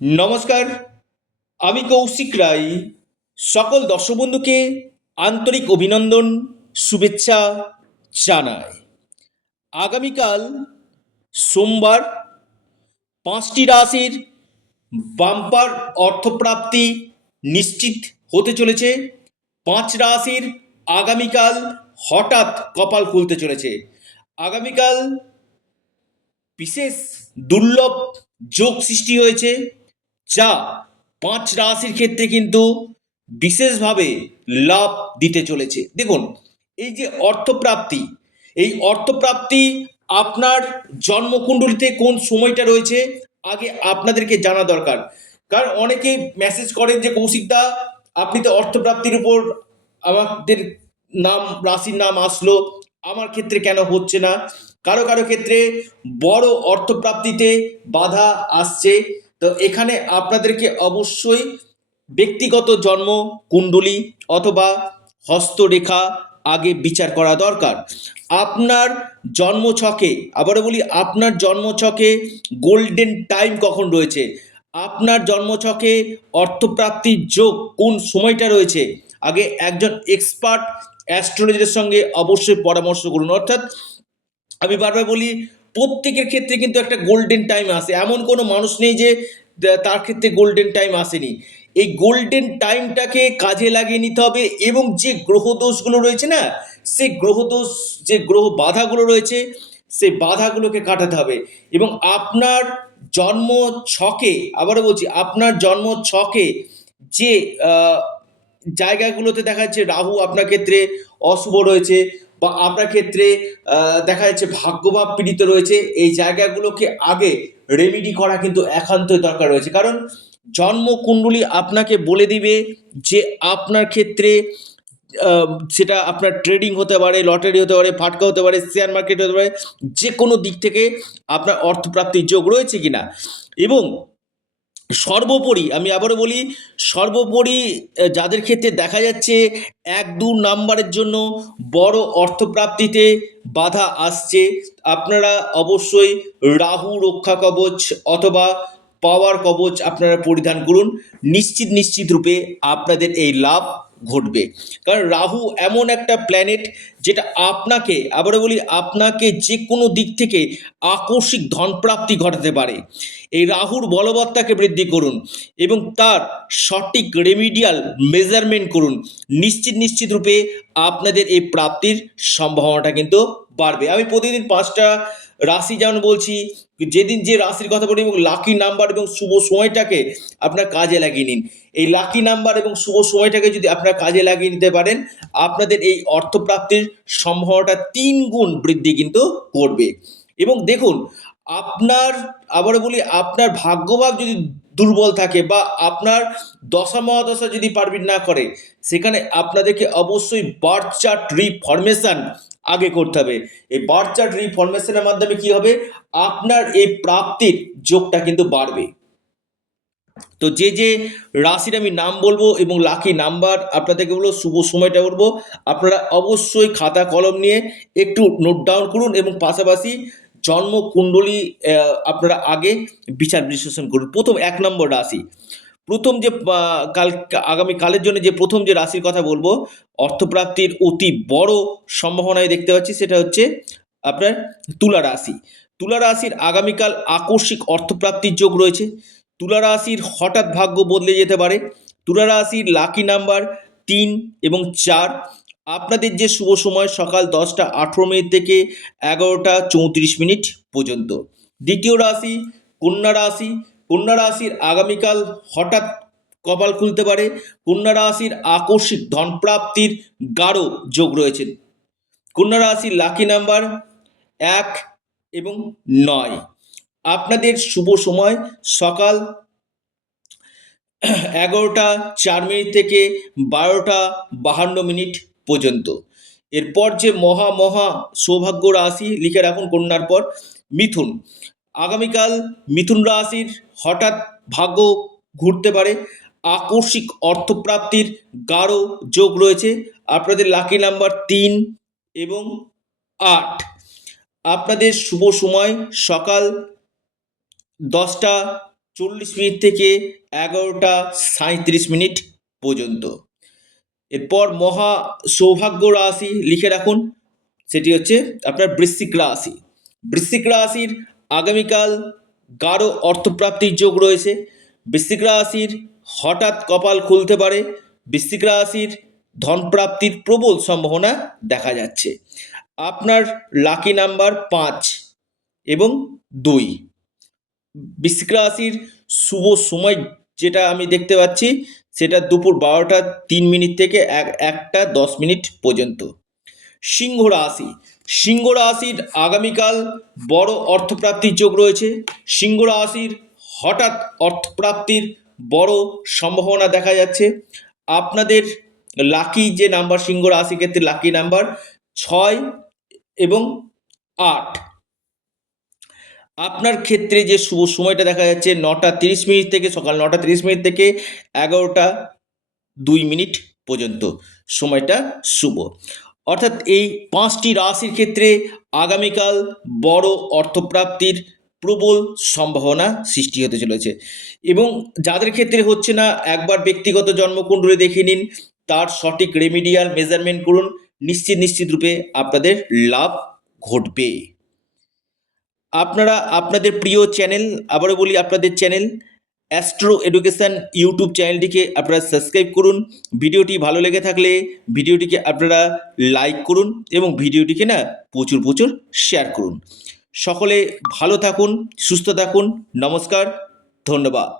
নমস্কার, আমি কৌশিক রায়। সকল দর্শক বন্ধুকে আন্তরিক অভিনন্দন, শুভেচ্ছা জানাই। আগামীকাল সোমবার ৫টি রাশির বাম্পার অর্থপ্রাপ্তি নিশ্চিত হতে চলেছে। ৫ রাশির আগামীকাল হঠাৎ কপাল খুলতে চলেছে। আগামীকাল বিশেষ দুর্লভ যোগ সৃষ্টি হয়েছে, যা ৫ রাশির ক্ষেত্রে কিন্তু বিশেষভাবে লাভ দিতে চলেছে। দেখুন, এই যে অর্থপ্রাপ্তি, এই অর্থপ্রাপ্তি আপনার জন্মকুণ্ডলিতে কোন সময়টা রয়েছে আগে আপনাদেরকে জানা দরকার। কারণ অনেকে মেসেজ করেন যে কৌশিকদা, আপনি তো অর্থপ্রাপ্তির উপর আমাদের নাম, রাশির নাম আসলো, আমার ক্ষেত্রে কেন হচ্ছে না? কারো কারো ক্ষেত্রে বড় অর্থপ্রাপ্তিতে বাধা আসছে। তো এখানে আপনাদেরকে অবশ্যই ব্যক্তিগত জন্ম কুণ্ডলী অথবা হস্তরেখা আগে বিচার করা দরকার। আপনার জন্মছকে, আবারও বলি, আপনার জন্মছকে গোল্ডেন টাইম কখন রয়েছে, আপনার জন্মছকে অর্থপ্রাপ্তির যোগ কোন সময়টা রয়েছে, আগে একজন এক্সপার্ট অ্যাস্ট্রোলজারের সঙ্গে অবশ্যই পরামর্শ করুন। অর্থাৎ আমি বারবার বলি, প্রত্যেকের ক্ষেত্রে কিন্তু একটা গোল্ডেন টাইম আসে, এমন কোনো মানুষ নেই যে তার ক্ষেত্রে গোল্ডেন টাইম আসেনি। এই গোল্ডেন টাইমটাকে কাজে লাগিয়ে নিতে হবে, এবং যে গ্রহ দোষগুলো রয়েছে না, সেই গ্রহ দোষ, যে গ্রহ বাধাগুলো রয়েছে, সেই বাধাগুলোকে কাটাতে হবে। এবং আপনার জন্ম ছকে, আবারও বলছি, আপনার জন্ম ছকে যে আহ, জায়গাগুলোতে দেখা যাচ্ছে রাহু আপনার ক্ষেত্রে অশুভ রয়েছে, বা আপনার ক্ষেত্রে দেখা যাচ্ছে ভাগ্যভাব পীড়িত রয়েছে, এই জায়গাগুলোকে আগে রেমিডি করা কিন্তু একান্তই দরকার রয়েছে। কারণ জন্মকুণ্ডলী আপনাকে বলে দিবে যে আপনার ক্ষেত্রে আহ, সেটা আপনার ট্রেডিং হতে পারে, লটারি হতে পারে, ফাটকা হতে পারে, শেয়ার মার্কেট হতে পারে, যে কোনো দিক থেকে আপনার অর্থপ্রাপ্তির যোগ রয়েছে কিনা। এবং সর্বোপরি আমি আবারও বলি, সর্বোপরি যাদের ক্ষেত্রে দেখা যাচ্ছে ১-২ নাম্বারের জন্য বড় অর্থপ্রাপ্তিতে বাধা আসছে, আপনারা অবশ্যই রাহু রক্ষা কবচ অথবা পাওয়ার কবচ আপনারা পরিধান করুন। নিশ্চিত নিশ্চিত রূপে আপনাদের এই লাভ ঘটবে। কারণ রাহু এমন একটা প্ল্যানেট, যেটা আপনাকে, আবারও বলি, আপনাকে যে কোনো দিক থেকে আকস্মিক ধনপ্রাপ্তি ঘটাতে পারে। এই রাহুর বলবত্তাকে বৃদ্ধি করুন এবং তার সঠিক রেমিডিয়াল মেজারমেন্ট করুন। নিশ্চিত নিশ্চিত রূপে আপনাদের এই প্রাপ্তির সম্ভাবনাটা কিন্তু বাড়বে। আমি প্রতিদিন ৫টা রাশি যেমন বলছি, যেদিন যে রাশির কথা বলি, এবং লাকি নাম্বার এবং শুভ সময়টাকে আপনার কাজে লাগিয়ে নিন। এই লাকি নাম্বার এবং শুভ সময়টাকে যদি আপনারা কাজে লাগিয়ে নিতে পারেন, আপনাদের এই অর্থপ্রাপ্তির সম্ভাবনাটা ৩ গুণ বৃদ্ধি কিন্তু করবে। এবং দেখুন, আপনার, আবারও বলি, আপনার ভাগ্যভাব যদি দুর্বল থাকে, বা আপনার দশা মহাদশা যদি পারমিট না করে, সেখানে আপনাদেরকে অবশ্যই বার্থ চার্ট রিফরমেশন আগে করতে হবে। এই বার্থ চার্ট রিফরমেশনের মাধ্যমে কি হবে, আপনার এই প্রাপ্তির যোগটা কিন্তু বাড়বে। তো যে যে রাশির আমি নাম বলবো এবং লাকি নাম্বার আপনাদেরকে বলবো, শুভ সময়টা বলবো, আপনারা অবশ্যই খাতা কলম নিয়ে একটু নোট ডাউন করুন, এবং পাশাপাশি জন্ম কুণ্ডলী আপনারা আগে বিচার বিশ্লেষণ করুন। প্রথম ১ নম্বর রাশি, প্রথম যে কাল, আগামী কালের জন্য যে প্রথম যে রাশির কথা বলবো, অর্থপ্রাপ্তির অতি বড় সম্ভাবনায় দেখতে পাচ্ছি, সেটা হচ্ছে আপনার তুলা রাশি। তুলা রাশির আগামীকাল আকস্মিক অর্থপ্রাপ্তির যোগ রয়েছে। তুলা রাশির হঠাৎ ভাগ্য বদলে যেতে পারে। তুলা রাশির লাকি নাম্বার ৩ এবং ৪। আপনাদের যে শুভ সময় সকাল ১০টা ১৮ মিনিট থেকে ১১টা ৩৪ মিনিট পর্যন্ত। দ্বিতীয় রাশি কন্যা রাশি। কন্যা রাশির আগামীকাল হঠাৎ কপাল খুলতে পারে। কন্যা রাশির আকস্মিক ধনপ্রাপ্তির গাঢ় যোগ রয়েছে। কন্যা রাশির লাকি নাম্বার ১ এবং ৯। আপনাদের শুভ সময় সকাল ১১টা ৪ মিনিট থেকে ১২টা ৫২ মিনিট পর্যন্ত। এরপর যে মহা মহা সৌভাগ্য রাশি, লিখে রাখুন কন্যার পর, মিথুন। আগামীকাল মিথুন রাশির হঠাৎ ভাগ্য ঘুরতে পারে। আকস্মিক অর্থপ্রাপ্তির গাঢ় যোগ রয়েছে। আপনাদের লাকি নাম্বার ৩ এবং ৮। আপনাদের শুভ সময় সকাল ১০টা 40 মিনিট থেকে 11:37 পর্যন্ত। এরপর মহা সৌভাগ্য রাশি লিখে রাখুন, সেটি হচ্ছে আপনার বৃশ্চিক রাশি। বৃশ্চিক রাশির আগামীকাল গাঢ় অর্থপ্রাপ্তির যোগ রয়েছে। বৃশ্চিক রাশির হঠাৎ কপাল খুলতে পারে। বৃশ্চিক রাশির ধনপ্রাপ্তির প্রবল সম্ভাবনা দেখা যাচ্ছে। আপনার লাকি নাম্বার 5 এবং 2। বৃশ্চিক রাশির শুভ সময় যেটা আমি দেখতে পাচ্ছি সেটা দুপুর 12:03 থেকে 1:10 পর্যন্ত। সিংহ রাশি। সিংহ রাশির আগামীকাল বড় অর্থপ্রাপ্তির যোগ রয়েছে। সিংহ রাশির হঠাৎ অর্থপ্রাপ্তির বড় সম্ভাবনা দেখা যাচ্ছে। আপনাদের লাকি যে নাম্বার, সিংহ রাশি ক্ষেত্রে লাকি নাম্বার 6 এবং 8। আপনার ক্ষেত্রে যে শুভ সময়টা দেখা যাচ্ছে 9:30 থেকে সকাল 9:30 থেকে 11:02 পর্যন্ত সময়টা শুভ। অর্থাৎ এই 5টি রাশির ক্ষেত্রে আগামীকাল বড় অর্থপ্রাপ্তির প্রবল সম্ভাবনা সৃষ্টি হতে চলেছে। এবং যাদের ক্ষেত্রে হচ্ছে না, একবার ব্যক্তিগত জন্মকুণ্ডলী দেখে নিন, তার সঠিক রেমিডিয়াল মেজারমেন্ট করুন, নিশ্চিত রূপে আপনাদের লাভ ঘটবে। আপনারা আপনাদের প্রিয় চ্যানেল, আবারও বলি আপনাদের চ্যানেল অ্যাস্ট্রো এডুকেশন ইউটিউব চ্যানেলটিকে আপনারা সাবস্ক্রাইব করুন। ভিডিওটি ভালো লেগে থাকলে ভিডিওটিকে আপনারা লাইক করুন এবং ভিডিওটিকে না প্রচুর শেয়ার করুন। সকলে ভালো থাকুন, সুস্থ থাকুন। নমস্কার, ধন্যবাদ।